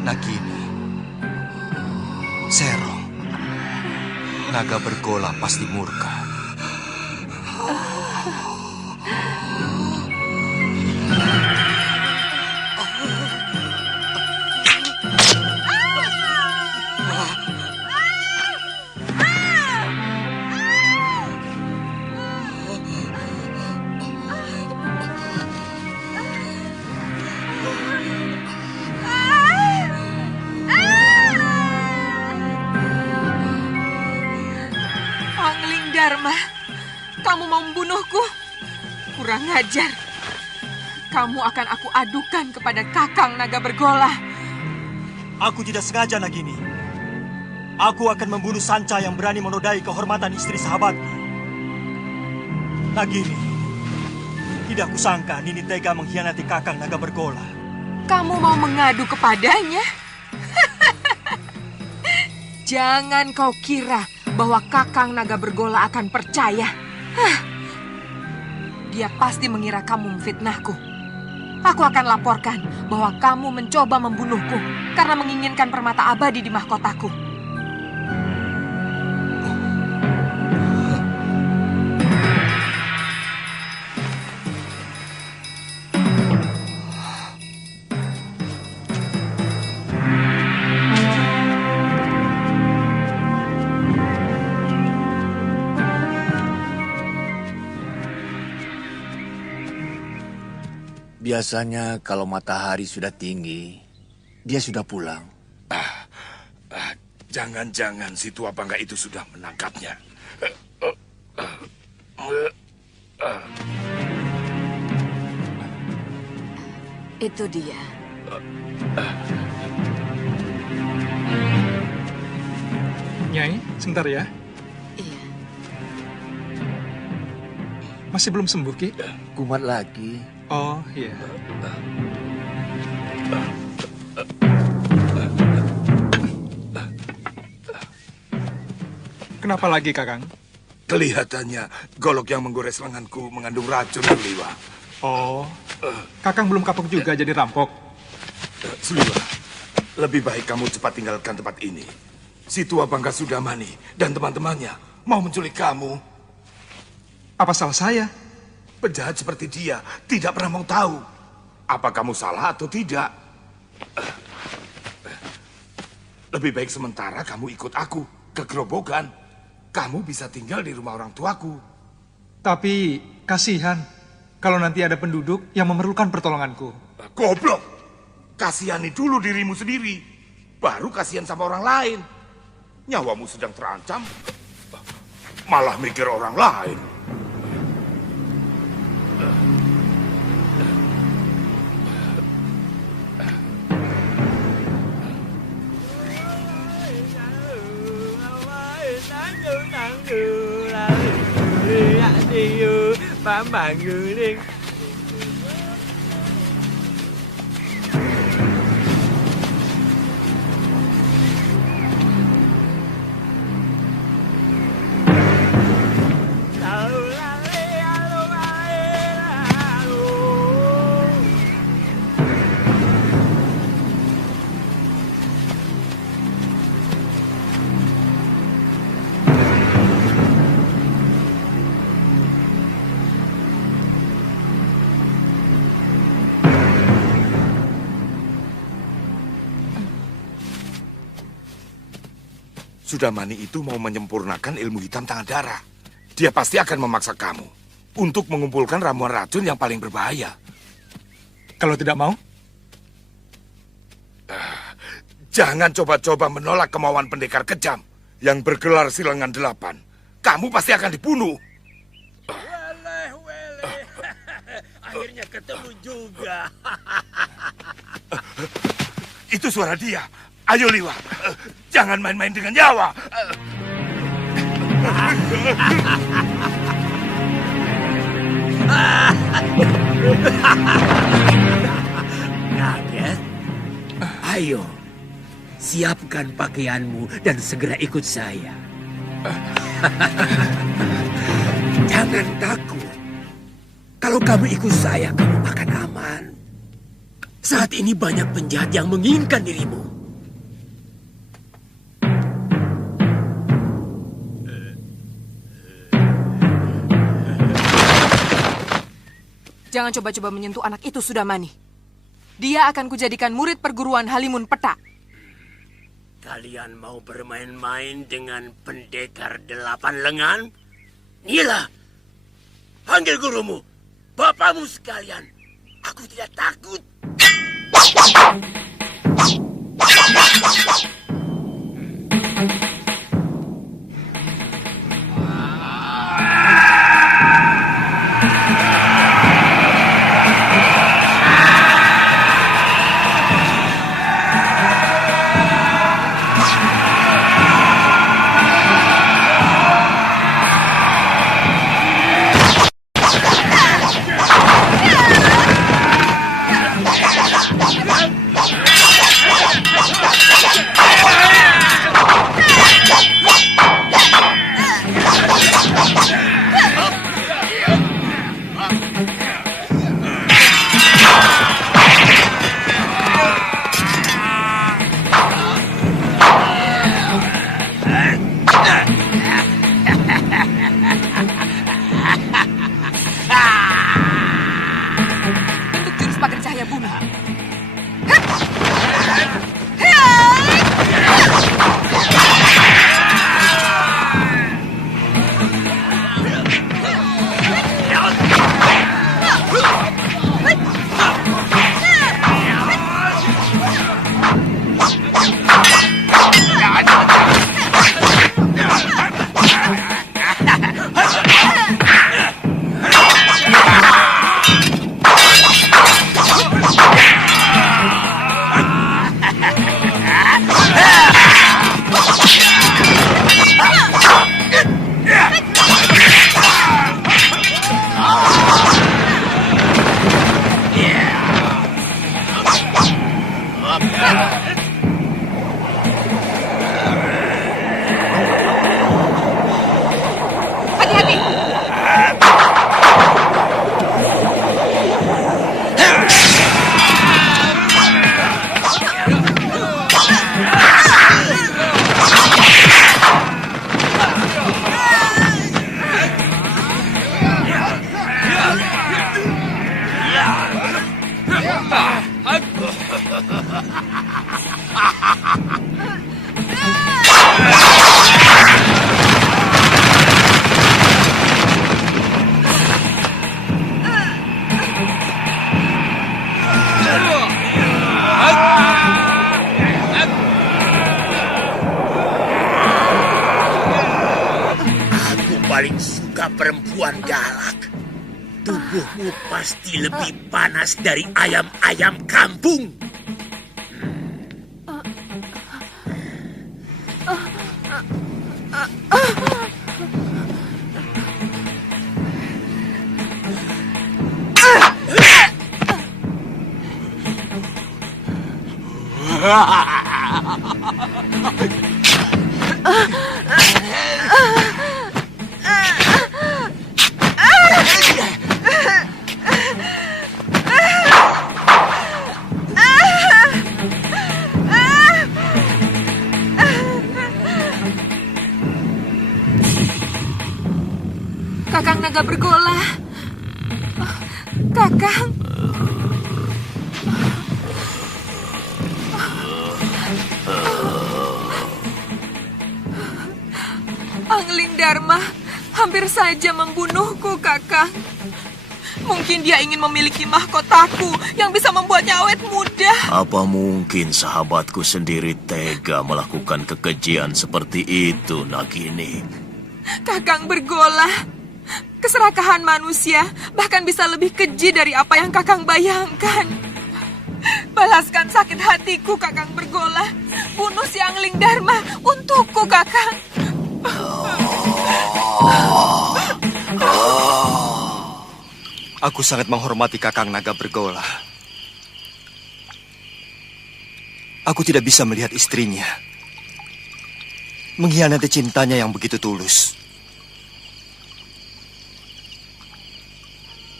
Nagini, Serong, naga bergola pasti murka. Dharma, kamu mau membunuhku? Kurang ajar. Kamu akan aku adukan kepada Kakang Naga Bergola. Aku tidak sengaja, Nagini. Aku akan membunuh Sanca yang berani menodai kehormatan istri sahabatku. Nagini, tidak kusangka Nini tega mengkhianati Kakang Naga Bergola. Kamu mau mengadu kepadanya? Jangan kau kira bahwa Kakang Naga Bergola akan percaya. Dia pasti mengira kamu memfitnahku. Aku akan laporkan bahwa kamu mencoba membunuhku karena menginginkan permata abadi di mahkotaku. Biasanya kalau matahari sudah tinggi, dia sudah pulang. Jangan-jangan si tua bangga itu sudah menangkapnya. Itu dia. Nyai, sebentar ya. Iya. Masih belum sembuh, Ki? Kumat lagi. Oh, iya. Kenapa lagi, Kakang? Kelihatannya golok yang menggores lenganku mengandung racun, Suliwa. Oh, Kakang belum kapok juga jadi rampok? Suliwa, lebih baik kamu cepat tinggalkan tempat ini. Si tua Bangga Sudamani dan teman-temannya mau menculik kamu. Apa salah saya? Penjahat seperti dia tidak pernah mau tahu apa kamu salah atau tidak. Lebih baik sementara kamu ikut aku ke gerobokan. Kamu bisa tinggal di rumah orang tuaku. Tapi kasihan kalau nanti ada penduduk yang memerlukan pertolonganku. Goblok! Kasihani dulu dirimu sendiri. Baru kasihan sama orang lain. Nyawamu sedang terancam. Malah mikir orang lain. Sudamani itu mau menyempurnakan ilmu hitam tangan darah. Dia pasti akan memaksa kamu untuk mengumpulkan ramuan racun yang paling berbahaya. Kalau tidak mau? Jangan coba-coba menolak kemauan pendekar kejam yang bergelar Silangan 8. Kamu pasti akan dibunuh. Akhirnya ketemu juga. Itu suara dia. Ayo Liwa, jangan main-main dengan nyawa. Kaget? Ayo, siapkan pakaianmu dan segera ikut saya. Jangan takut. Kalau kamu ikut saya, kamu akan aman. Saat ini banyak penjahat yang menginginkan dirimu. Jangan coba-coba menyentuh anak itu, Sudamani. Dia akan kujadikan murid perguruan Halimun Petak. Kalian mau bermain-main dengan pendekar 8 lengan? Nila, panggil gurumu, bapakmu sekalian. Aku tidak takut. Bentuk jurus pagar cahaya bumi. Paling suka perempuan galak. Tubuhmu pasti lebih panas dari ayam-ayam kampung. Kakang Naga Bergola. Kakang. Dharma hampir saja membunuhku, Kakang. Mungkin dia ingin memiliki mahkotaku yang bisa membuatnya awet muda. Apa mungkin sahabatku sendiri tega melakukan kekejian seperti itu, Nagini? Kakang Bergola, keserakahan manusia bahkan bisa lebih keji dari apa yang Kakang bayangkan. Balaskan sakit hatiku, Kakang Bergola. Bunuh si Angling Dharma untukku, Kakang. Aku sangat menghormati Kakang Naga Bergola. Aku tidak bisa melihat istrinya mengkhianati cintanya yang begitu tulus.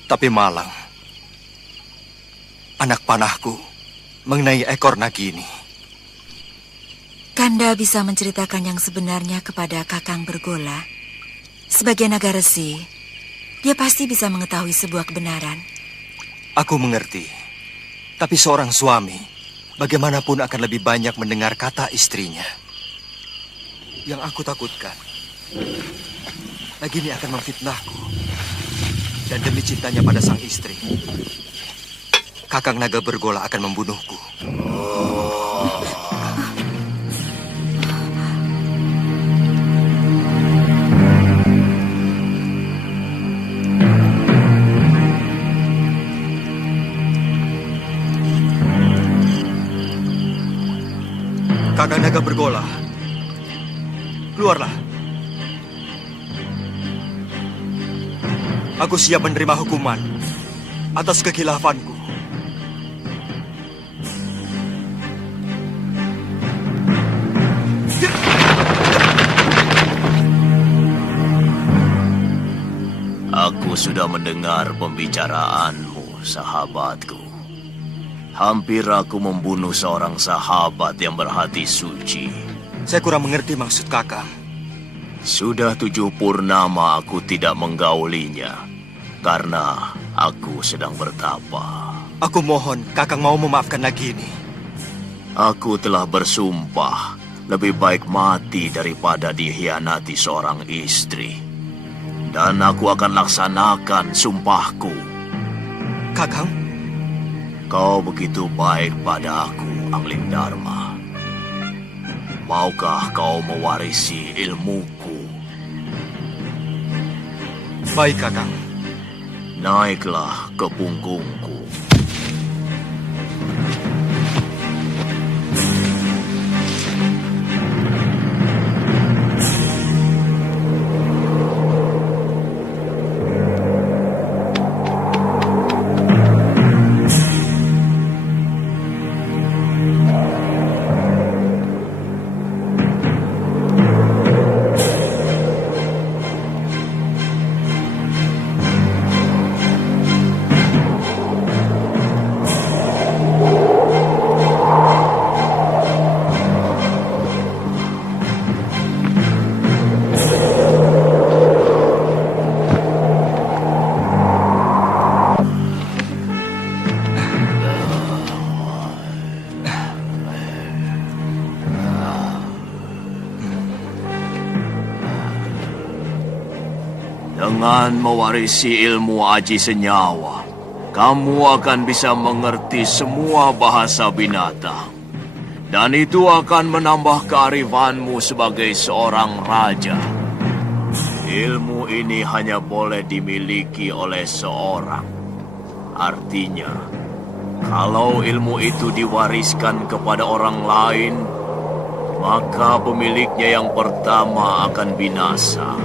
Tapi Malang, anak panahku, mengenai ekor Nagini. Kanda bisa menceritakan yang sebenarnya kepada Kakang Bergola. Sebagai naga resi, dia pasti bisa mengetahui sebuah kebenaran. Aku mengerti. Tapi seorang suami, bagaimanapun akan lebih banyak mendengar kata istrinya. Yang aku takutkan, Nagini akan memfitnahku. Dan demi cintanya pada sang istri, Kakang Naga Bergola akan membunuhku. Kakang Naga Bergola, keluarlah. Aku siap menerima hukuman atas kekhilafanku. Aku sudah mendengar pembicaraanmu, sahabatku. Hampir aku membunuh seorang sahabat yang berhati suci. Saya kurang mengerti maksud Kakang. Sudah 7 purnama aku tidak menggaulinya, karena aku sedang bertapa. Aku mohon Kakang mau memaafkan Nagini. Aku telah bersumpah, lebih baik mati daripada dikhianati seorang istri. Dan aku akan laksanakan sumpahku. Kakang? Kau begitu baik pada aku, Angling Dharma. Maukah kau mewarisi ilmuku? Baik, Kakang. Naiklah ke punggungku. Dengan mewarisi ilmu aji senyawa, kamu akan bisa mengerti semua bahasa binatang. Dan itu akan menambah kearifanmu sebagai seorang raja. Ilmu ini hanya boleh dimiliki oleh seorang. Artinya, kalau ilmu itu diwariskan kepada orang lain, maka pemiliknya yang pertama akan binasa.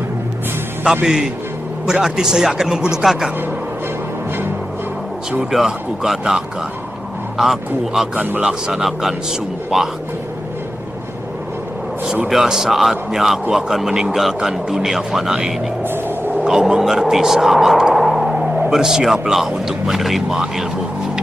Tapi berarti saya akan membunuh Kakang. Sudah kukatakan, aku akan melaksanakan sumpahku. Sudah saatnya aku akan meninggalkan dunia fana ini. Kau mengerti, sahabatku? Bersiaplah untuk menerima ilmuku.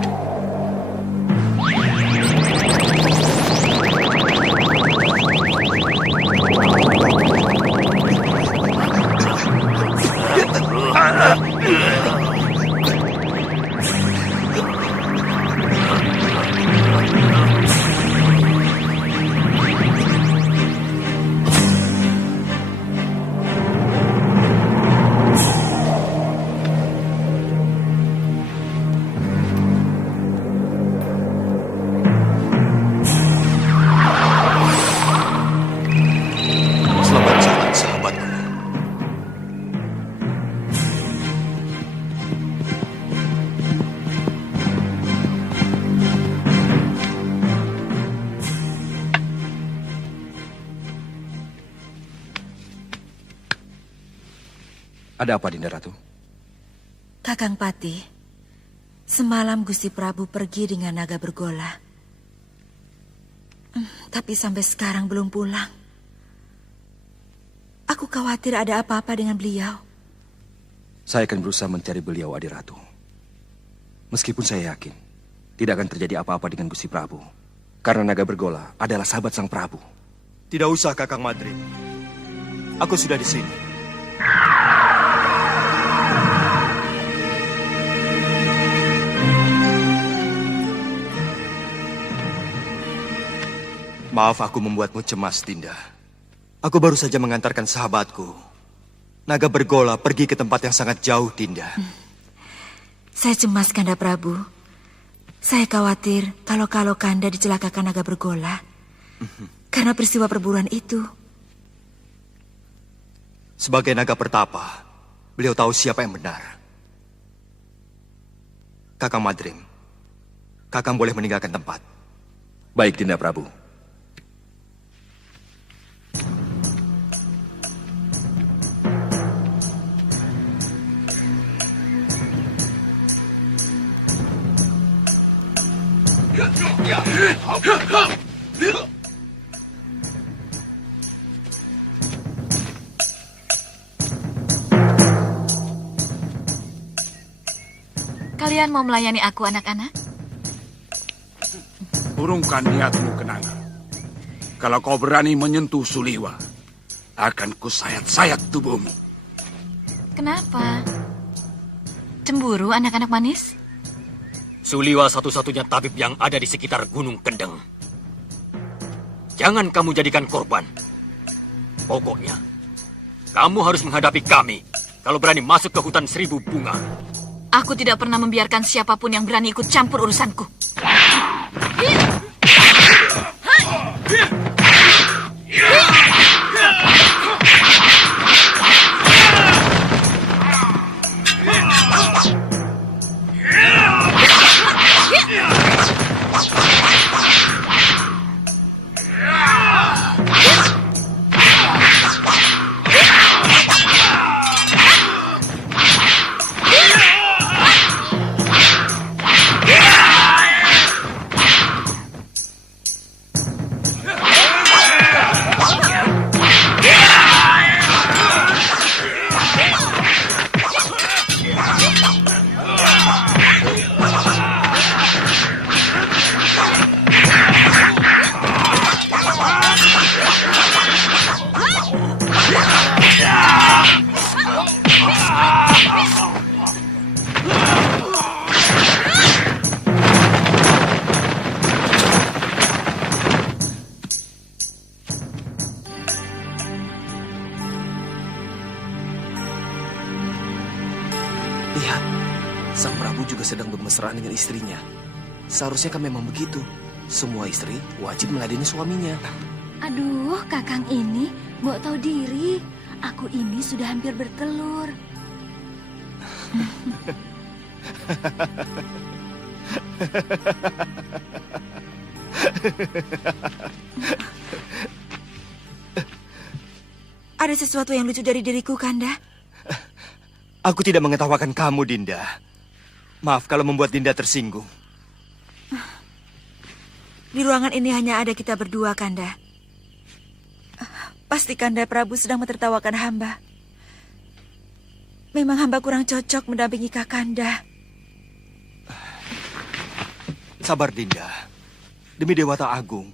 Ada apa, Dinda Ratu? Kakang Patih, semalam Gusti Prabu pergi dengan naga bergola. Tapi sampai sekarang belum pulang. Aku khawatir ada apa-apa dengan beliau. Saya akan berusaha mencari beliau, Adiratu. Meskipun saya yakin tidak akan terjadi apa-apa dengan Gusti Prabu. Karena naga bergola adalah sahabat sang Prabu. Tidak usah, Kakang Madrim. Aku sudah di sini. Maaf aku membuatmu cemas, Dinda. Aku baru saja mengantarkan sahabatku, naga bergola, pergi ke tempat yang sangat jauh, Dinda. Saya cemas, Kanda Prabu. Saya khawatir kalau Kanda dicelakakan naga bergola. Karena peristiwa perburuan itu. Sebagai naga pertapa, beliau tahu siapa yang benar. Kakang Madrim, Kakang boleh meninggalkan tempat. Baik, Dinda Prabu. Kalian mau melayani aku, anak-anak? Urungkan niatmu, Kenanga. Kalau kau berani menyentuh Suliwa, akan kusayat-sayat tubuhmu. Kenapa? Cemburu, anak-anak manis? Suliwa satu-satunya tabib yang ada di sekitar Gunung Kendeng. Jangan kamu jadikan korban. Pokoknya, kamu harus menghadapi kami kalau berani masuk ke hutan 1000 bunga. Aku tidak pernah membiarkan siapapun yang berani ikut campur urusanku. Lihat, sang Prabu juga sedang bermesraan dengan istrinya. Seharusnya kan memang begitu. Semua istri wajib meladeni suaminya. Aduh, Kakang ini mau tahu diri. Aku ini sudah hampir bertelur. Ada sesuatu yang lucu dari diriku, Kanda. Aku tidak mengetawakan kamu, Dinda. Maaf kalau membuat Dinda tersinggung. Di ruangan ini hanya ada kita berdua, Kanda. Pasti Kanda Prabu sedang mentertawakan hamba. Memang hamba kurang cocok mendampingi Kakanda. Sabar, Dinda. Demi Dewata Agung.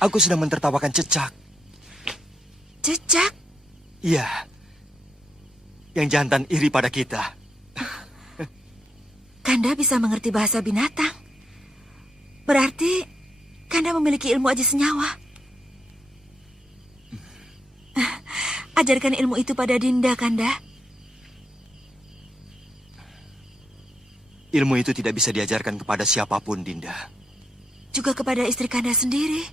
Aku sedang mentertawakan Cecak. Cecak? Iya. Yang jantan iri pada kita. Kanda bisa mengerti bahasa binatang. Berarti Kanda memiliki ilmu aji senyawa. Ajarkan ilmu itu pada Dinda, Kanda. Ilmu itu tidak bisa diajarkan kepada siapapun, Dinda. Juga kepada istri Kanda sendiri.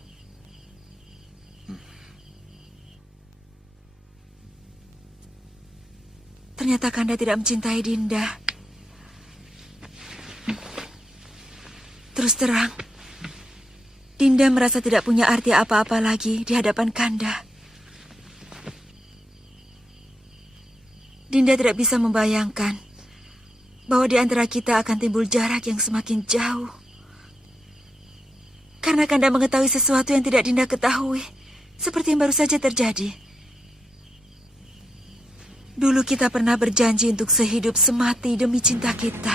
Ternyata Kanda tidak mencintai Dinda. Terus terang, Dinda merasa tidak punya arti apa-apa lagi di hadapan Kanda. Dinda tidak bisa membayangkan bahwa di antara kita akan timbul jarak yang semakin jauh. Karena Kanda mengetahui sesuatu yang tidak Dinda ketahui, seperti yang baru saja terjadi. Dulu kita pernah berjanji untuk sehidup semati demi cinta kita.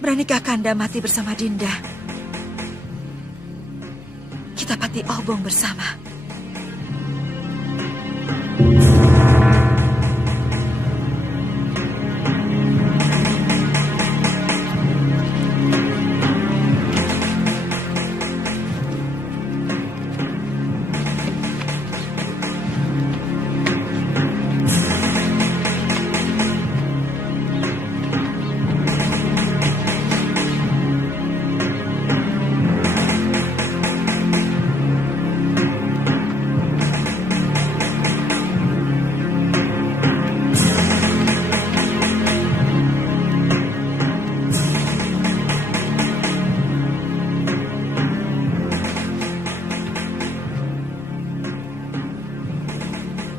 Beranikah Kanda mati bersama Dinda? Kita pati obong bersama.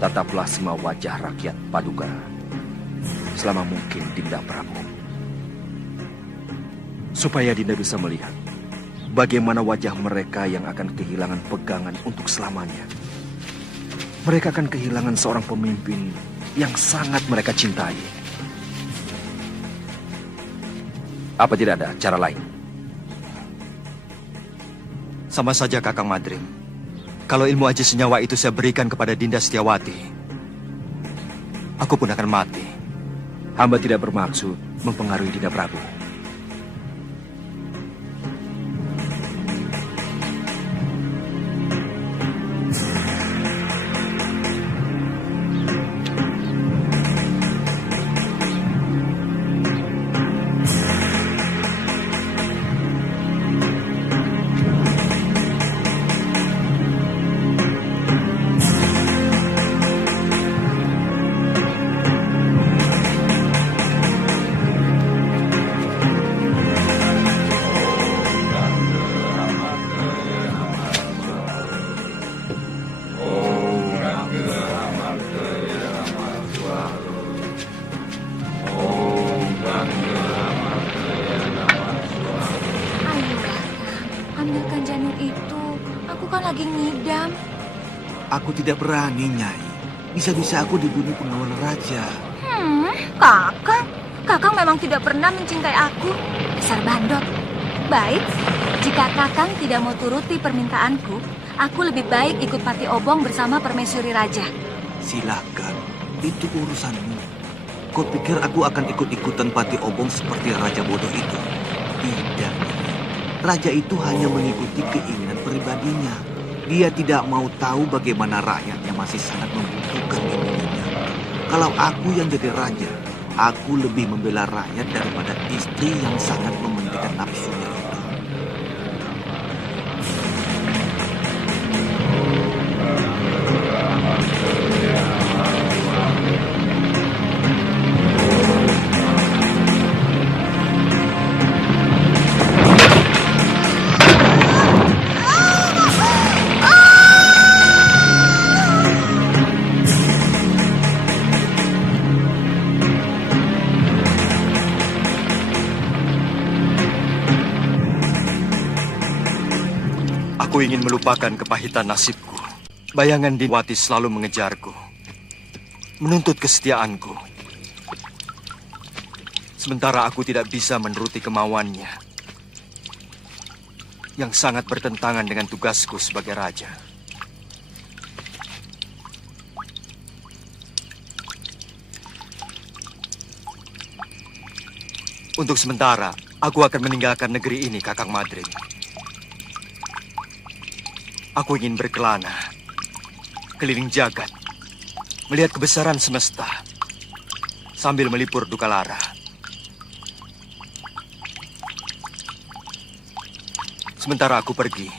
Tataplah semua wajah rakyat Paduka selama mungkin Dinda Prabu. Supaya Dinda bisa melihat bagaimana wajah mereka yang akan kehilangan pegangan untuk selamanya. Mereka akan kehilangan seorang pemimpin yang sangat mereka cintai. Apa tidak ada cara lain? Sama saja Kakang Madrim. Kalau ilmu aji senyawa itu saya berikan kepada Dinda Setiawati, aku pun akan mati. Hamba tidak bermaksud mempengaruhi Dinda Prabu. Aku tidak berani, Nyai. Bisa-bisa aku dibunuh pengawal raja. Kakang. Kakang memang tidak pernah mencintai aku. Dasar bandot. Baik, jika Kakang tidak mau turuti permintaanku, aku lebih baik ikut Pati Obong bersama Permaisuri Raja. Silakan, itu urusanmu. Kau pikir aku akan ikut-ikutan Pati Obong seperti Raja bodoh itu? Tidak, Nyai. Raja itu hanya mengikuti keinginan pribadinya. Dia tidak mau tahu bagaimana rakyatnya masih sangat membutuhkan ilmunya. Kalau aku yang jadi raja, aku lebih membela rakyat daripada istri yang sangat mementingkan nafsunya itu. Aku ingin melupakan kepahitan nasibku. Bayangan Dinwati selalu mengejarku, menuntut kesetiaanku. Sementara aku tidak bisa menuruti kemauannya, yang sangat bertentangan dengan tugasku sebagai raja. Untuk sementara, aku akan meninggalkan negeri ini, Kakang Madrim. Aku ingin berkelana, keliling jagat, melihat kebesaran semesta, sambil melipur duka lara. Sementara aku pergi,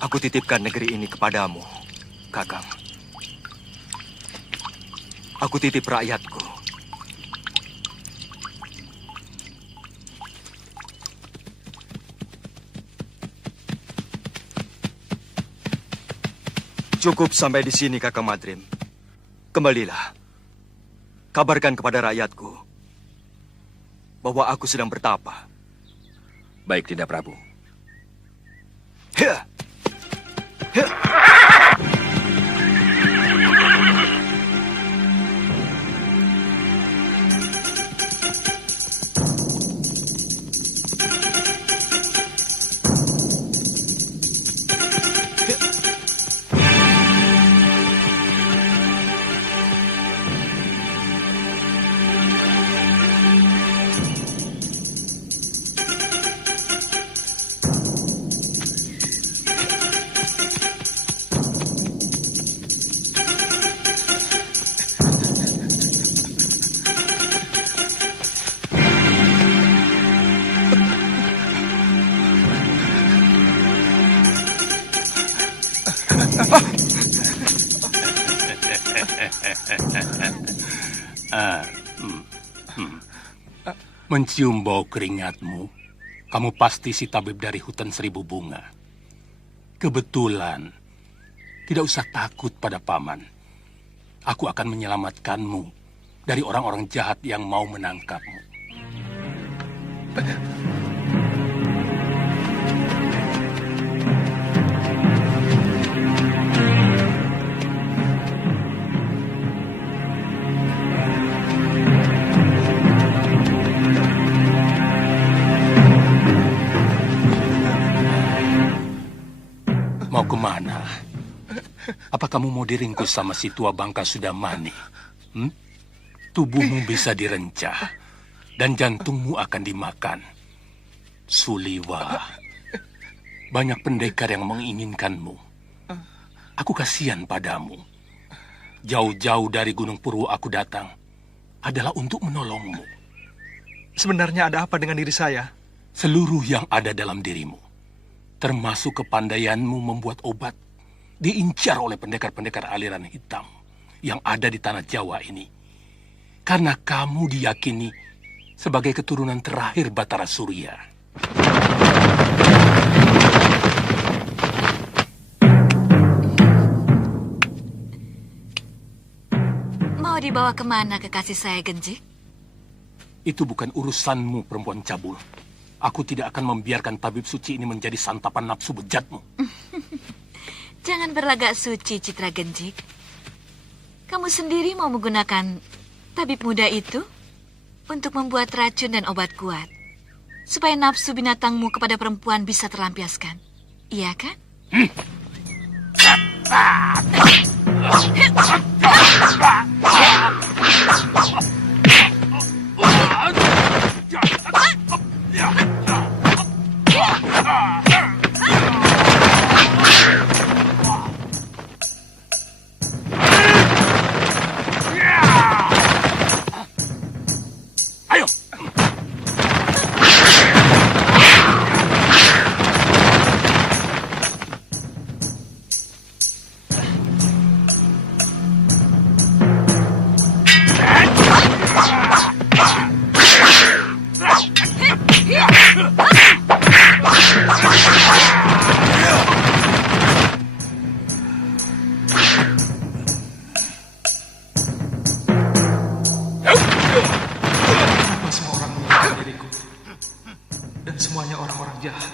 aku titipkan negeri ini kepadamu, Kakang. Aku titip rakyatku. Cukup sampai di sini, Kakang Madrim. Kembalilah. Kabarkan kepada rakyatku bahwa aku sedang bertapa. Baik, Dinda Prabu. Hia! Hia! Mencium bau keringatmu, kamu pasti si tabib dari hutan seribu bunga. Kebetulan, tidak usah takut pada paman. Aku akan menyelamatkanmu dari orang-orang jahat yang mau menangkapmu. Mau kemana? Apa kamu mau diringkus sama si tua bangka Sudamani? Tubuhmu bisa direncah dan jantungmu akan dimakan. Suliwa, banyak pendekar yang menginginkanmu. Aku kasihan padamu. Jauh-jauh dari Gunung Purwo aku datang adalah untuk menolongmu. Sebenarnya ada apa dengan diri saya? Seluruh yang ada dalam dirimu, termasuk kepandaianmu membuat obat, diincar oleh pendekar-pendekar aliran hitam yang ada di tanah Jawa ini. Karena kamu diyakini sebagai keturunan terakhir Batara Surya. Mau dibawa kemana kekasih saya, Genjik? Itu bukan urusanmu, perempuan cabul. Aku tidak akan membiarkan tabib suci ini menjadi santapan nafsu bejatmu. Jangan berlagak suci, Citra Genjik. Kamu sendiri mau menggunakan tabib muda itu untuk membuat racun dan obat kuat, supaya nafsu binatangmu kepada perempuan bisa terlampiaskan. Iya kan? Ayo. Semua orang menginginkan diriku. Dan semuanya orang-orang jahat.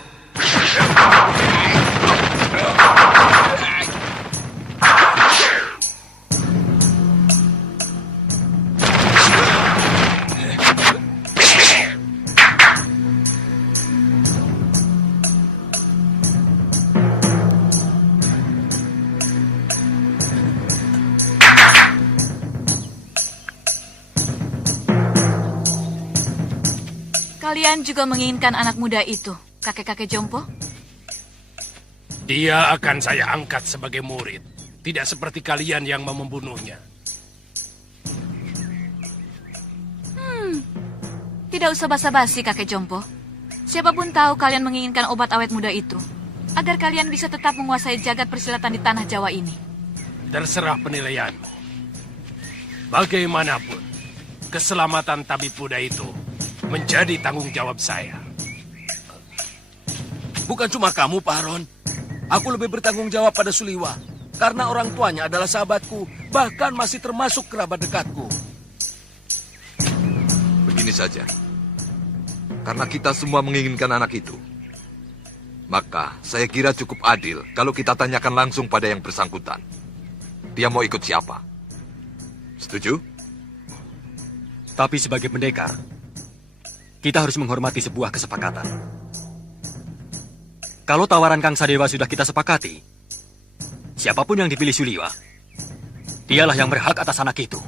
Kalian juga menginginkan anak muda itu, kakek-kakek jompo? Dia akan saya angkat sebagai murid. Tidak seperti kalian yang mau membunuhnya. Tidak usah basa-basi, kakek jompo. Siapapun tahu kalian menginginkan obat awet muda itu, agar kalian bisa tetap menguasai jagat persilatan di tanah Jawa ini. Terserah penilaianmu. Bagaimanapun, keselamatan tabib muda itu menjadi tanggung jawab saya. Bukan cuma kamu, Pak Aron. Aku lebih bertanggung jawab pada Suliwa. Karena orang tuanya adalah sahabatku, bahkan masih termasuk kerabat dekatku. Begini saja. Karena kita semua menginginkan anak itu, maka saya kira cukup adil kalau kita tanyakan langsung pada yang bersangkutan. Dia mau ikut siapa? Setuju? Tapi sebagai pendekar, kita harus menghormati sebuah kesepakatan. Kalau tawaran Kang Sadewa sudah kita sepakati, siapapun yang dipilih Suliwa, dialah yang berhak atas anak itu.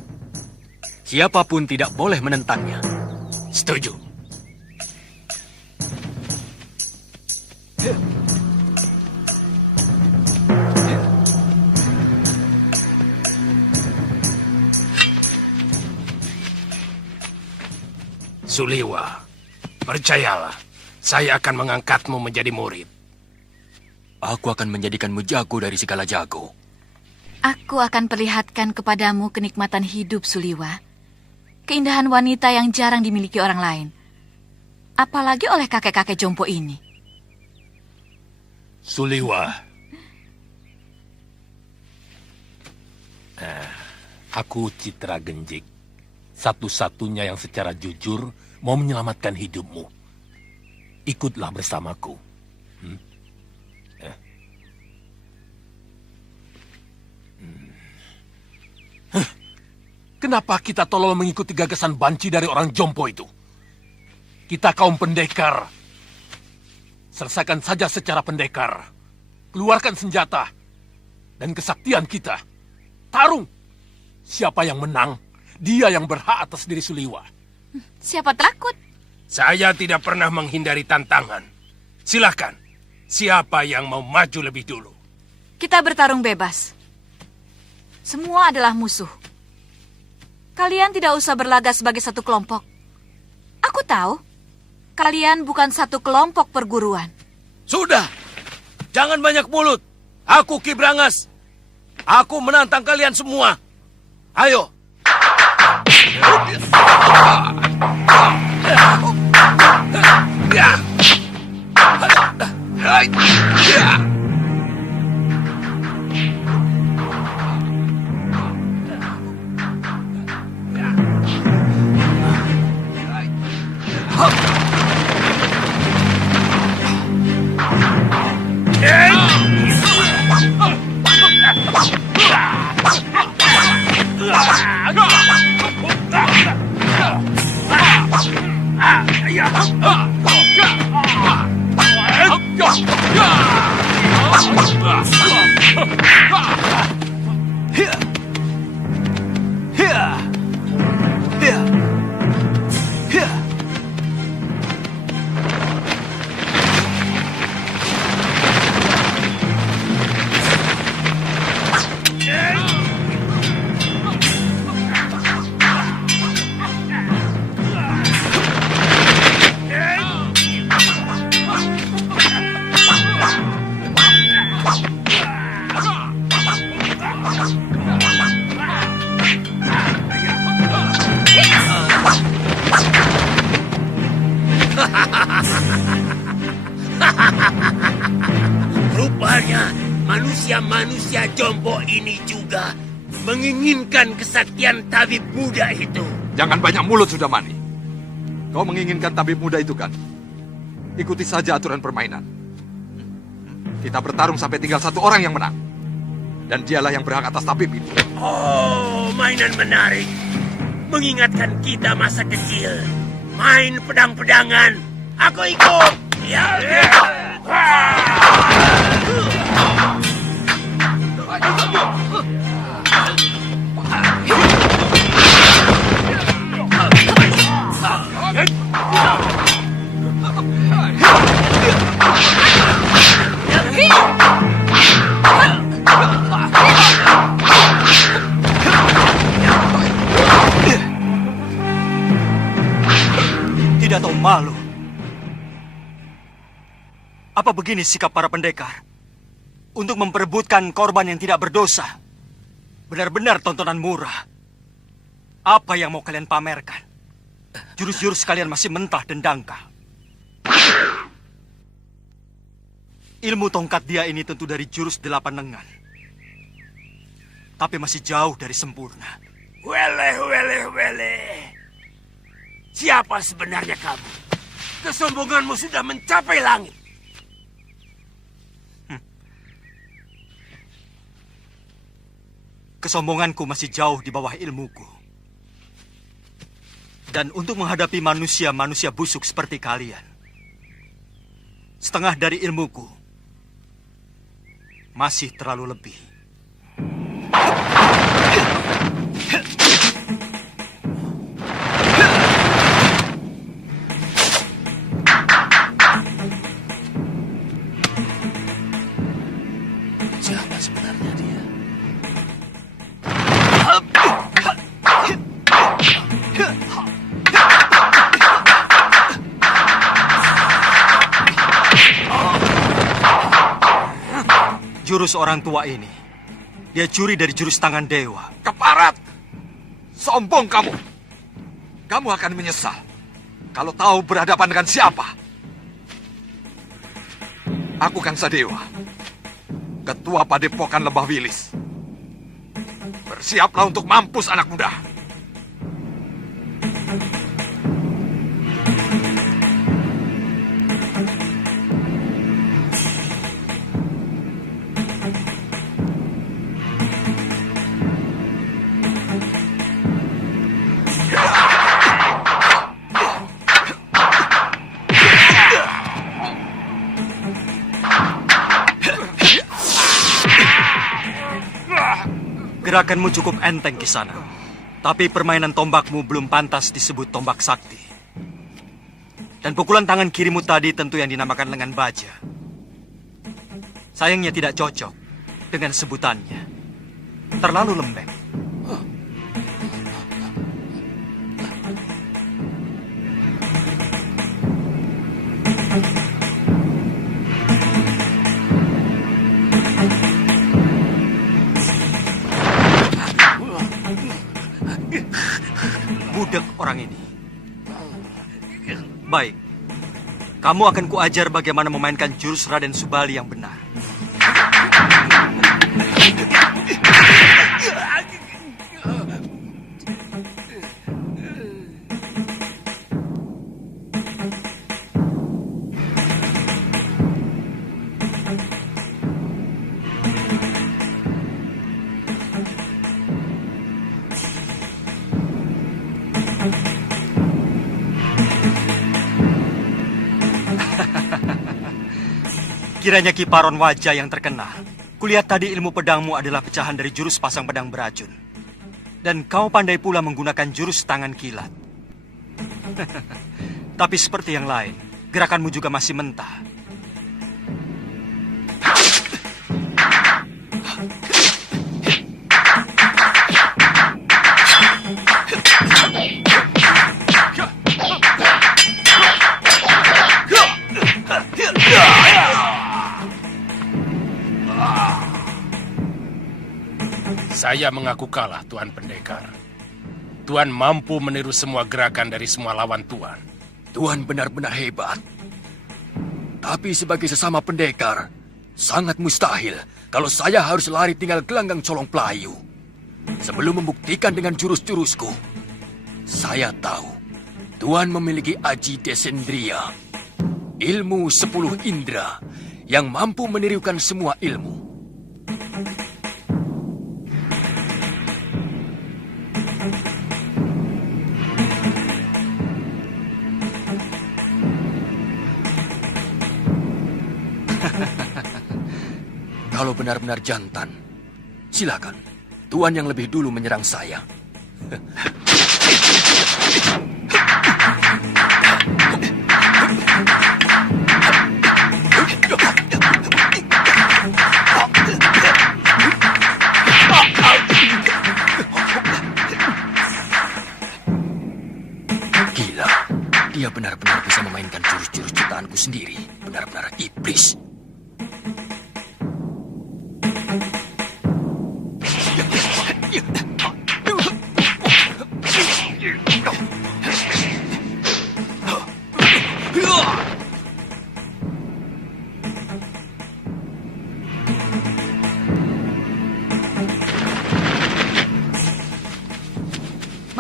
Siapapun tidak boleh menentangnya. Setuju? Suliwa, percayalah, saya akan mengangkatmu menjadi murid. Aku akan menjadikanmu jago dari segala jago. Aku akan perlihatkan kepadamu kenikmatan hidup, Suliwa. Keindahan wanita yang jarang dimiliki orang lain. Apalagi oleh kakek-kakek jompo ini. Suliwa. Aku Citra Genjik. Satu-satunya yang secara jujur mau menyelamatkan hidupmu. Ikutlah bersamaku. Kenapa kita tolong mengikuti gagasan banci dari orang jompo itu? Kita kaum pendekar. Selesaikan saja secara pendekar. Keluarkan senjata dan kesaktian kita. Tarung. Siapa yang menang, dia yang berhak atas diri Suliwa. Siapa takut? Saya tidak pernah menghindari tantangan. Silahkan, siapa yang mau maju lebih dulu? Kita bertarung bebas. Semua adalah musuh. Kalian tidak usah berlagak sebagai satu kelompok. Aku tahu, kalian bukan satu kelompok perguruan. Sudah, jangan banyak mulut. Aku Ki Brangas. Aku menantang kalian semua. Ayo. Rupanya manusia-manusia jompo ini juga menginginkan kesaktian tabib muda itu. Jangan banyak mulut sudah, Mani. Kau menginginkan tabib muda itu kan? Ikuti saja aturan permainan. Kita bertarung sampai tinggal satu orang yang menang. Dan dialah yang berhak atas tabib itu. Oh, mainan menarik. Mengingatkan kita masa kecil. Main pedang-pedangan. Aku ikut. Ya. Tidak tahu malu. Apa begini sikap para pendekar? Untuk memperebutkan korban yang tidak berdosa. Benar-benar tontonan murah. Apa yang mau kalian pamerkan? Jurus-jurus kalian masih mentah dan dangkal. Ilmu tongkat dia ini tentu dari jurus 8 lengan. tapi masih jauh dari sempurna. Wele. Siapa sebenarnya kamu? Kesombonganmu sudah mencapai langit. Kesombonganku masih jauh di bawah ilmuku. Dan untuk menghadapi manusia-manusia busuk seperti kalian, setengah dari ilmuku masih terlalu lebih. Siapa sebenarnya dia? Jurus orang tua ini, dia curi dari jurus tangan dewa. Keparat! Sombong kamu! Kamu akan menyesal kalau tahu berhadapan dengan siapa. Aku Kang Sadewa, Ketua Padepokan Lembah Wilis. Bersiaplah untuk mampus anak muda. Gerakanmu cukup enteng, Kisana. Tapi permainan tombakmu belum pantas disebut tombak sakti. Dan pukulan tangan kirimu tadi tentu yang dinamakan lengan baja. Sayangnya tidak cocok dengan sebutannya. Terlalu lembek. Budek orang ini. Baik, kamu akan kuajar bagaimana memainkan jurus Raden Subali yang benar. Kiranya Kiparon wajah yang terkenal. Kulihat tadi ilmu pedangmu adalah pecahan dari jurus pasang pedang beracun. Dan kau pandai pula menggunakan jurus tangan kilat. Tapi seperti yang lain, gerakanmu juga masih mentah. Saya mengaku kalah, Tuan Pendekar. Tuan mampu meniru semua gerakan dari semua lawan Tuan. Tuan benar-benar hebat. Tapi sebagai sesama pendekar, sangat mustahil kalau saya harus lari tinggal gelanggang colong pelayu. Sebelum membuktikan dengan jurus-jurusku, saya tahu Tuan memiliki Aji Desendria, ilmu 10 indera yang mampu menirukan semua ilmu. Kalau benar-benar jantan, silakan. Tuan yang lebih dulu menyerang saya. Gila, dia benar-benar bisa memainkan jurus-jurus ciptaanku sendiri. Benar-benar iblis.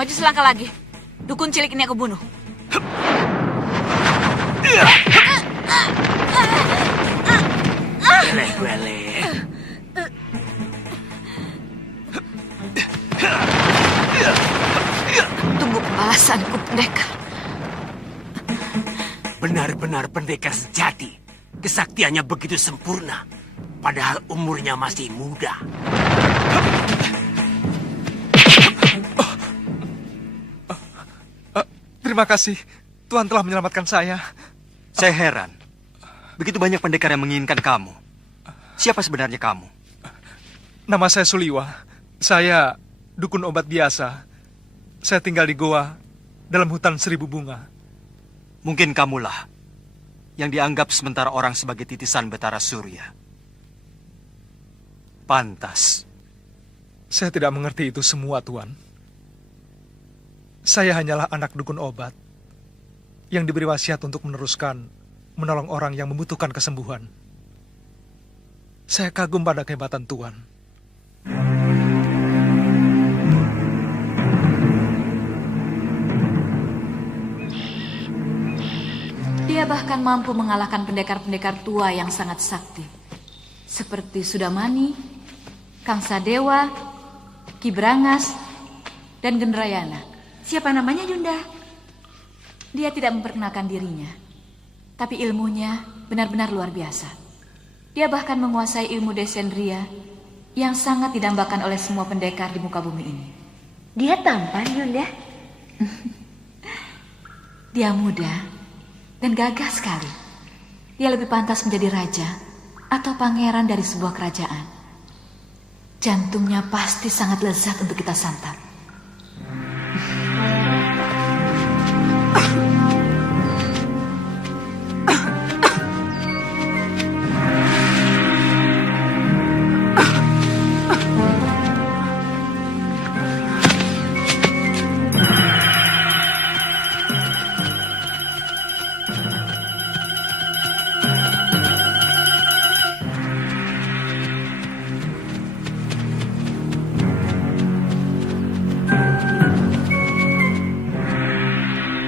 Maju selangkah lagi. Dukun cilik ini aku bunuh. Weleh. Tunggu pembalasanku, pendekar. Benar-benar pendekar sejati. Kesaktiannya begitu sempurna. Padahal umurnya masih muda. Terima kasih. Tuhan telah menyelamatkan saya. Saya heran. Begitu banyak pendekar yang menginginkan kamu. Siapa sebenarnya kamu? Nama saya Suliwa. Saya dukun obat biasa. Saya tinggal di goa dalam hutan 1000 bunga. Mungkin kamulah yang dianggap sementara orang sebagai titisan Betara Surya. Pantas. Saya tidak mengerti itu semua, Tuan. Saya hanyalah anak dukun obat yang diberi wasiat untuk menolong orang yang membutuhkan kesembuhan. Saya kagum pada kehebatan Tuan. Dia bahkan mampu mengalahkan pendekar-pendekar tua yang sangat sakti. Seperti Sudamani, Kang Sadewa, Ki Brangas, dan Gendrayana. Siapa namanya, Yunda? Dia tidak memperkenalkan dirinya. Tapi ilmunya benar-benar luar biasa. Dia bahkan menguasai ilmu desendria yang sangat didambakan oleh semua pendekar di muka bumi ini. Dia tampan, Yunda. Dia muda dan gagah sekali. Dia lebih pantas menjadi raja atau pangeran dari sebuah kerajaan. Jantungnya pasti sangat lezat untuk kita santap.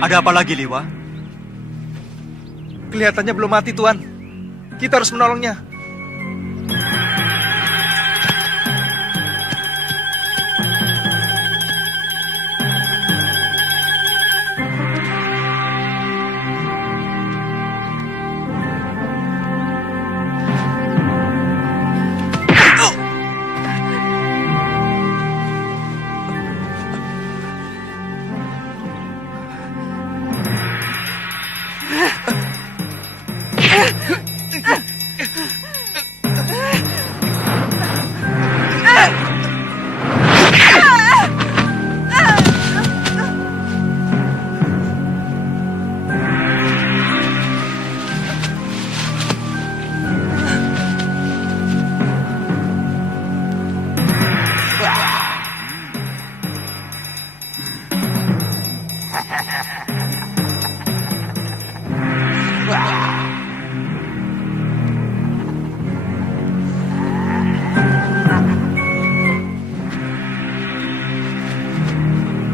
Ada apa lagi, Liwa? Kelihatannya belum mati, Tuan. Kita harus menolongnya.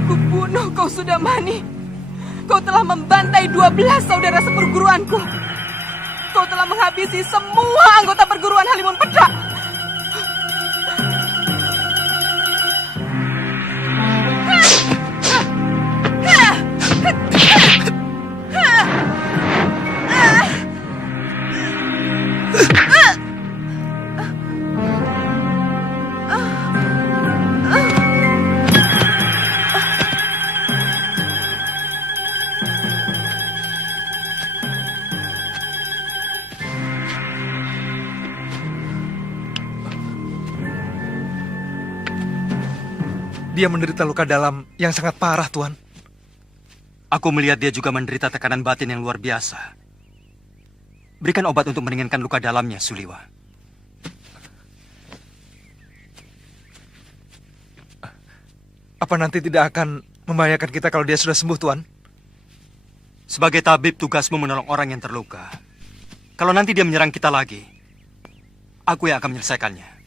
Kubunuh kau, Sudamani. Kau telah membantai 12 saudara seperguruanku. Kau telah menghabisi semua anggota perguruan Halimun Pedang. Dia menderita luka dalam yang sangat parah, Tuan. Aku melihat dia juga menderita tekanan batin yang luar biasa. Berikan obat untuk meringankan luka dalamnya, Suliwa. Apa nanti tidak akan membahayakan kita kalau dia sudah sembuh, Tuan? Sebagai tabib, tugasmu menolong orang yang terluka. Kalau nanti dia menyerang kita lagi, aku yang akan menyelesaikannya.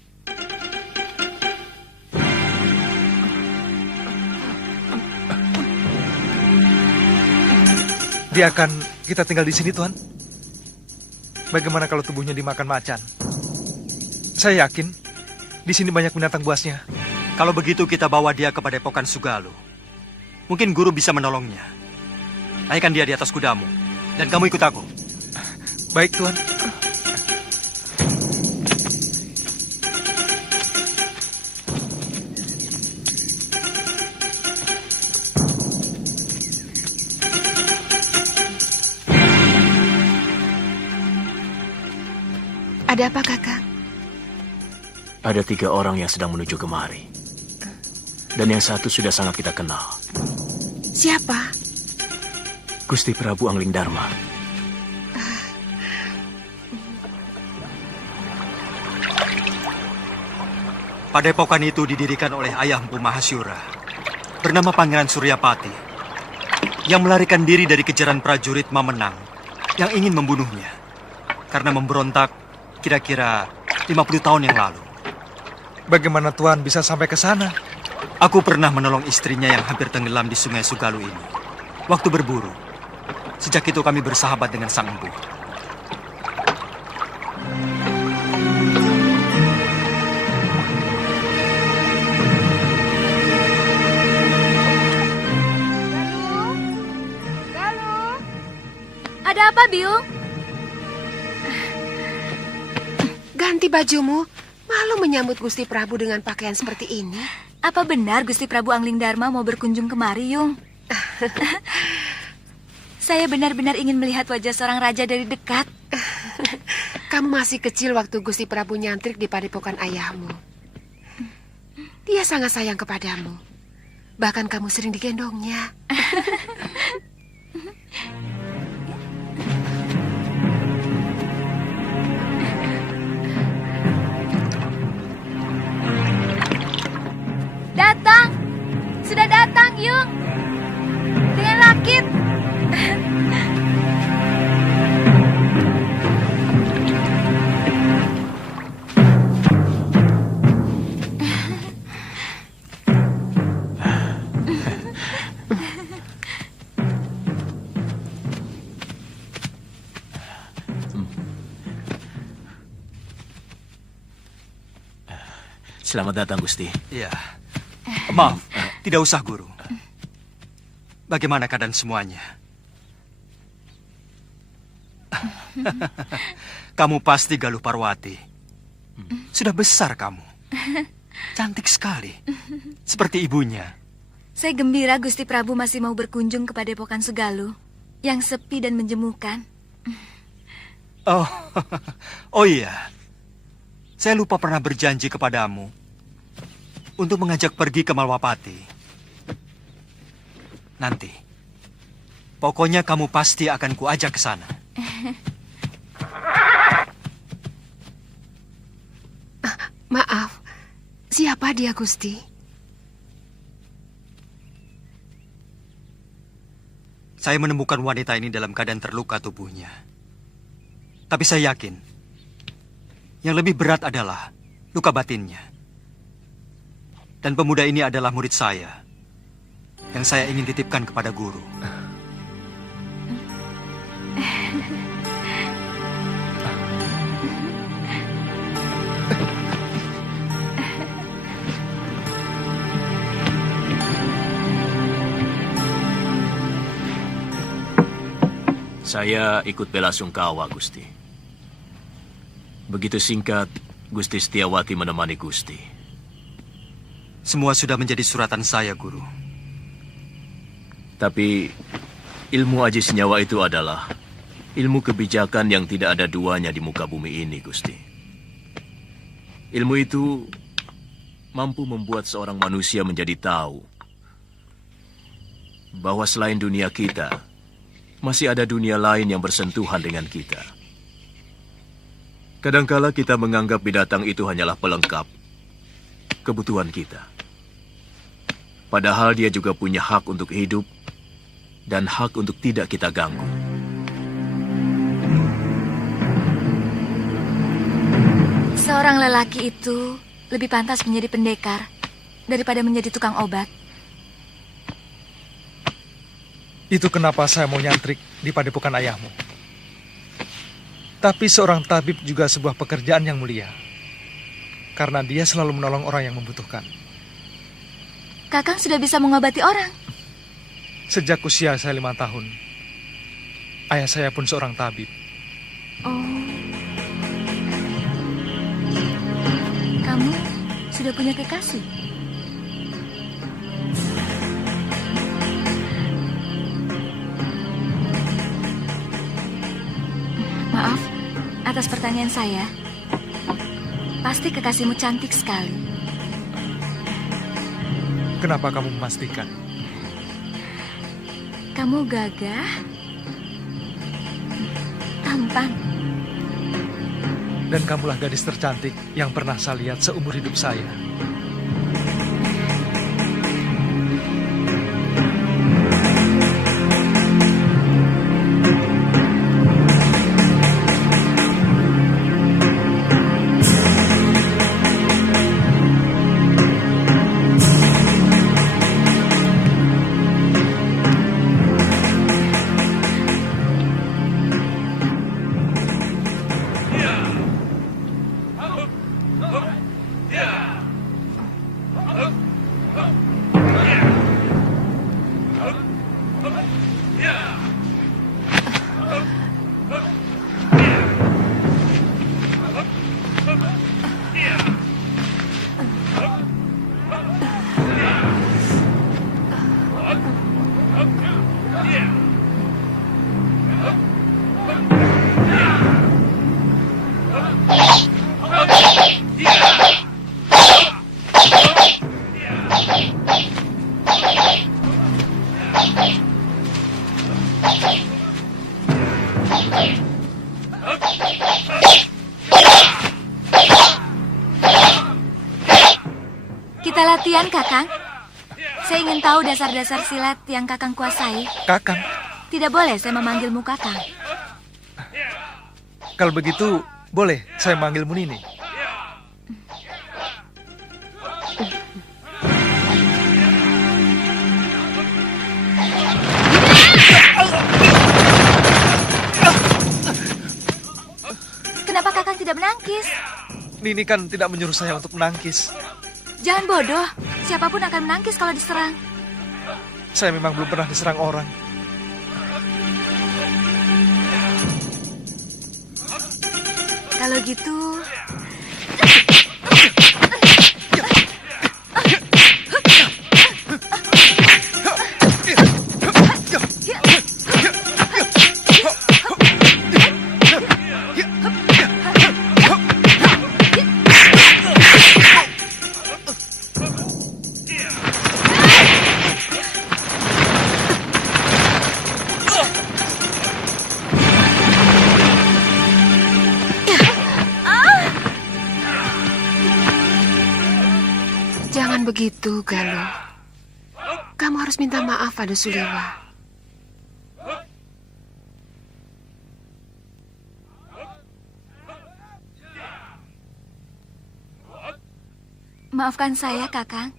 Dia akan kita tinggal di sini, Tuan. Bagaimana kalau tubuhnya dimakan macan? Saya yakin di sini banyak binatang buasnya. Kalau begitu kita bawa dia ke Padepokan Sugalu. Mungkin guru bisa menolongnya. Naikkan dia di atas kudamu. Dan kamu ikut aku. Baik, Tuan. Ada apa, Kakak? Ada 3 orang yang sedang menuju kemari. Dan yang satu sudah sangat kita kenal. Siapa? Gusti Prabu Anglingdarma. Padepokan itu didirikan oleh ayah Empu Mahasyura, bernama Pangeran Suryapati, yang melarikan diri dari kejaran prajurit Mamenang yang ingin membunuhnya karena memberontak kira-kira 50 tahun yang lalu. Bagaimana Tuan bisa sampai ke sana? Aku pernah menolong istrinya yang hampir tenggelam di Sungai Sugalu ini waktu berburu. Sejak itu kami bersahabat dengan Sang Empu. Ada apa, Biung? Ganti bajumu. Malu menyambut Gusti Prabu dengan pakaian seperti ini. Apa benar Gusti Prabu Anglingdarma mau berkunjung kemari, Yung? Saya benar-benar ingin melihat wajah seorang raja dari dekat. Kamu masih kecil waktu Gusti Prabu nyantrik di padepokan ayahmu. Dia sangat sayang kepadamu. Bahkan kamu sering digendongnya. Datang! Sudah datang, Yung! Dengan rakit! Selamat datang, Gusti. Iya. Maaf, tidak usah, Guru. Bagaimana keadaan semuanya? Kamu pasti Galuh Parwati. Sudah besar kamu. Cantik sekali. Seperti ibunya. Saya gembira Gusti Prabu masih mau berkunjung ke Padepokan Sugalu yang sepi dan menjemukan. Oh iya. Saya lupa pernah berjanji kepadamu untuk mengajak pergi ke Malwapati. Nanti, pokoknya kamu pasti akan kuajak ke sana. Maaf, siapa dia, Gusti? Saya menemukan wanita ini dalam keadaan terluka tubuhnya. Tapi saya yakin, yang lebih berat adalah luka batinnya. Dan pemuda ini adalah murid saya, yang saya ingin titipkan kepada guru. Saya ikut bela sungkawa, Gusti. Begitu singkat, Gusti Setiawati menemani Gusti. Semua sudah menjadi suratan saya, Guru. Tapi ilmu Aji Senyawa itu adalah ilmu kebijakan yang tidak ada duanya di muka bumi ini, Gusti. Ilmu itu mampu membuat seorang manusia menjadi tahu bahwa selain dunia kita, masih ada dunia lain yang bersentuhan dengan kita. Kadangkala kita menganggap binatang itu hanyalah pelengkap kebutuhan kita. Padahal dia juga punya hak untuk hidup dan hak untuk tidak kita ganggu. Seorang lelaki itu lebih pantas menjadi pendekar daripada menjadi tukang obat. Itu kenapa saya mau nyantrik di padepokan ayahmu. Tapi seorang tabib juga sebuah pekerjaan yang mulia. Karena dia selalu menolong orang yang membutuhkan. Kakang sudah bisa mengobati orang. Sejak usia saya 5 tahun, ayah saya pun seorang tabib. Oh. Kamu sudah punya kekasih? Maaf, atas pertanyaan saya. Pasti kekasihmu cantik sekali. Kenapa kamu memastikan? Kamu gagah, tampan. Dan kamulah gadis tercantik yang pernah saya lihat seumur hidup saya. Kita latihan, Kakang. Saya ingin tahu dasar-dasar silat yang Kakang kuasai. Kakang? Tidak boleh saya memanggilmu Kakang. Kalau begitu, boleh saya manggilmu Nini. Kenapa Kakang tidak menangkis? Nini kan tidak menyuruh saya untuk menangkis. Jangan bodoh. Siapapun akan menangkis kalau diserang. Saya memang belum pernah diserang orang. Kalau gitu... Jangan begitu, Galuh. Kamu harus minta maaf pada Suliwa. Maafkan saya, Kakang.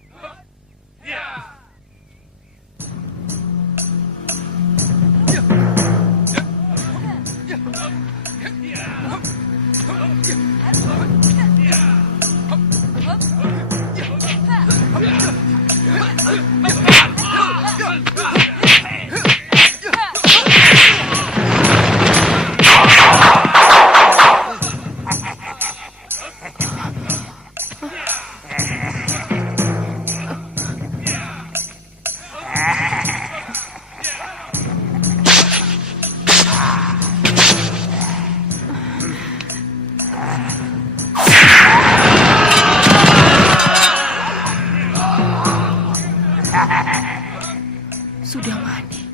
Sudah mati.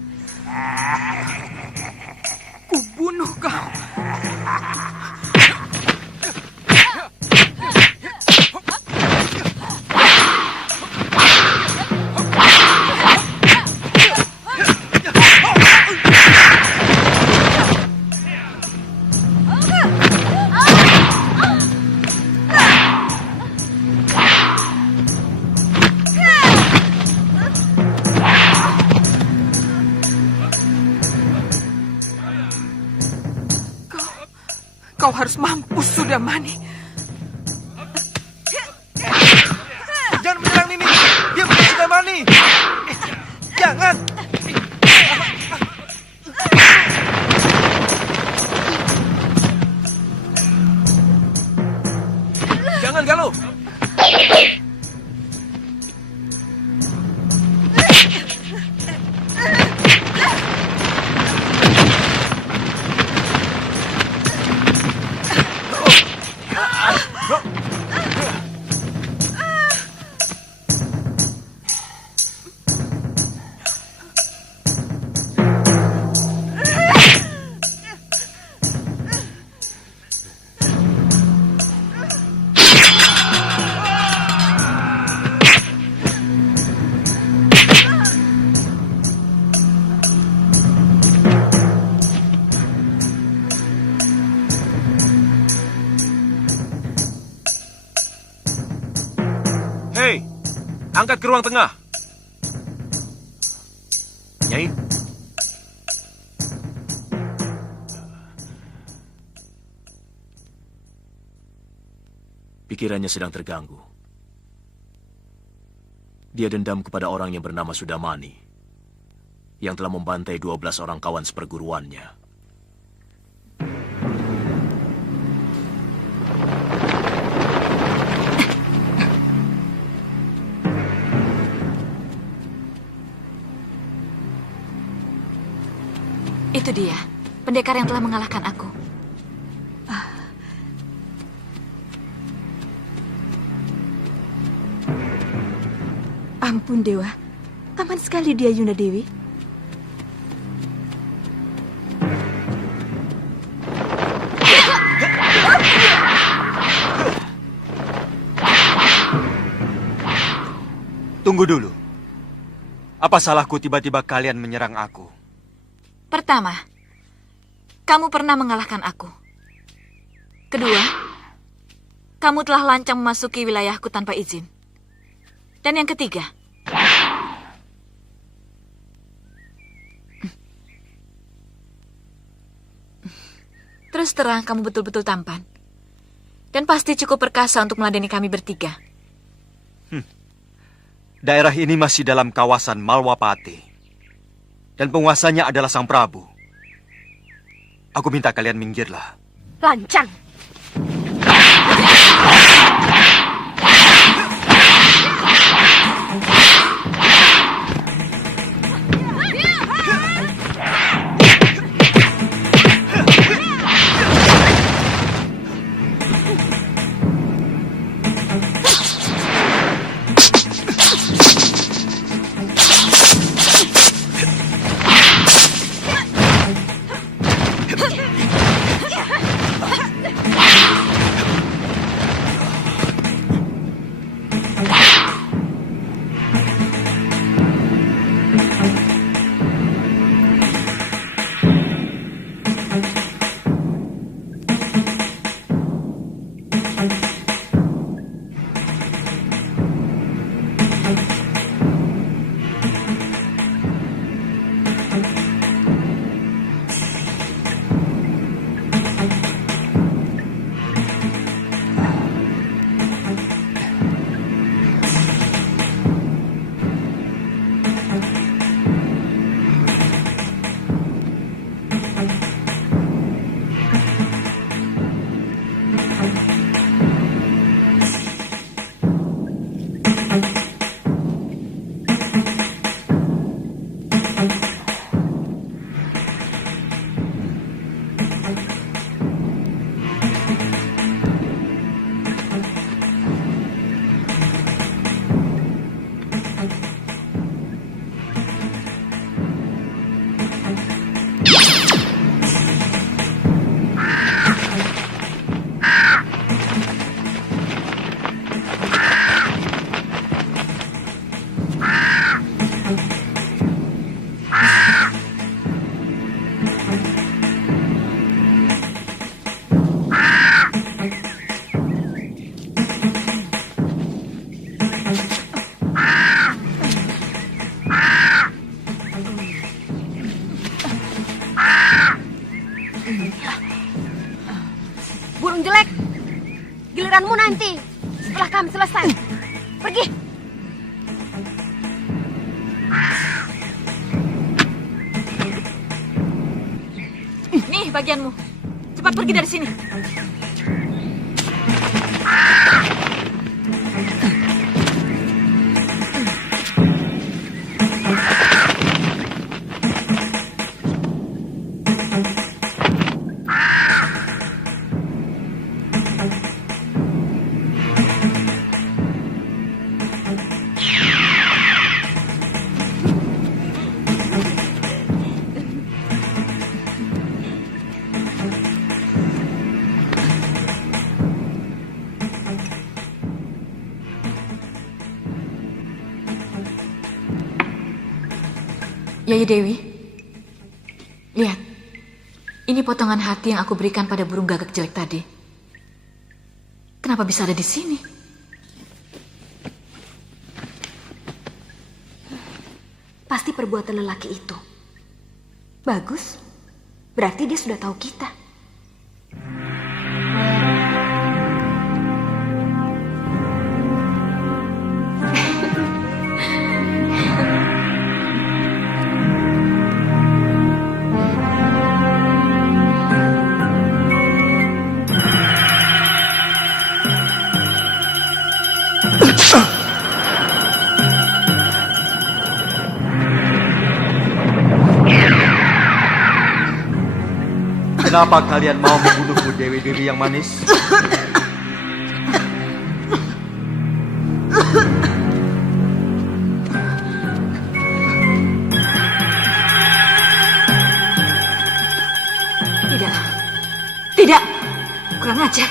Kubunuh kau. Kau harus mampus, Sudamani. Jangan menyerang Nini. Dia bukan Sudamani. Jangan. Jangan, Galuh. Hei, angkat ke ruang tengah. Nyai, pikirannya sedang terganggu. Dia dendam kepada orang yang bernama Sudamani, yang telah membantai 12 orang kawan seperguruannya. Itu dia, pendekar yang telah mengalahkan aku. Ampun, Dewa. Taman sekali dia, Yunda Dewi. Tunggu dulu. Apa salahku tiba-tiba kalian menyerang aku? Pertama, kamu pernah mengalahkan aku. Kedua, kamu telah lancang memasuki wilayahku tanpa izin. Dan yang ketiga, terus terang kamu betul-betul tampan. Dan pasti cukup perkasa untuk meladeni kami bertiga. Daerah ini masih dalam kawasan Malwapati. Dan penguasanya adalah Sang Prabu. Aku minta kalian minggirlah. Lancang. orang jelek. Giliranmu nanti setelah kami selesai. Pergi. Nih bagianmu. Cepat pergi dari sini. Yai Dewi, lihat. Ini potongan hati yang aku berikan pada burung gagak jelek tadi. Kenapa bisa ada di sini? Pasti perbuatan lelaki itu. Bagus. Berarti dia sudah tahu kita. Kenapa kalian mau membunuhku, Dewi-Dewi yang manis? Tidak. Tidak. Kurang ajar.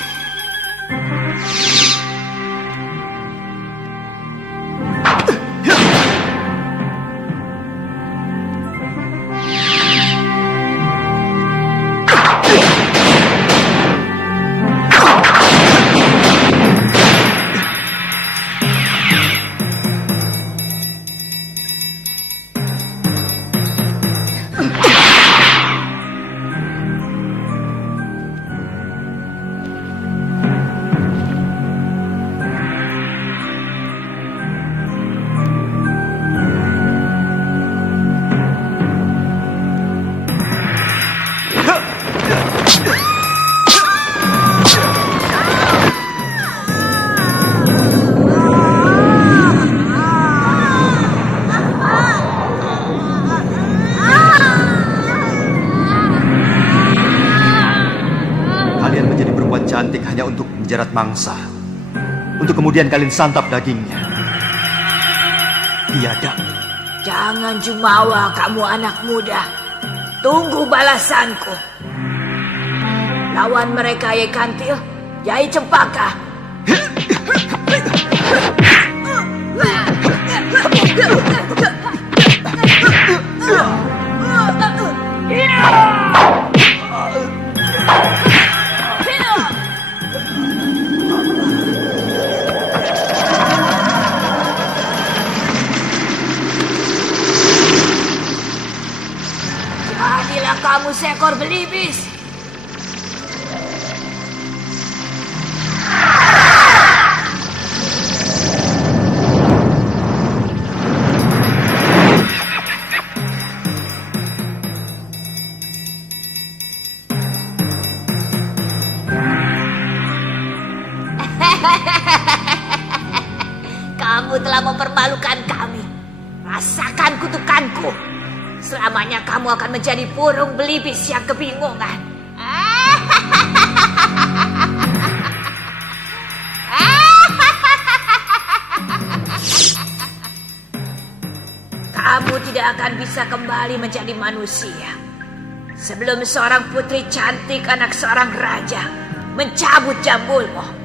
Cantik hanya untuk menjerat mangsa, untuk kemudian kalian santap dagingnya. Biadab. Jangan jumawa kamu anak muda. Tunggu balasanku. Lawan mereka, Yai Kantil, Yai Cempaka. Kamu seekor belibis. Kamu telah mempermalukan kami. Rasakan kutukanku. Selamanya kamu akan menjadi burung belibis yang kebingungan. Kamu tidak akan bisa kembali menjadi manusia sebelum seorang putri cantik anak seorang raja mencabut jambulmu.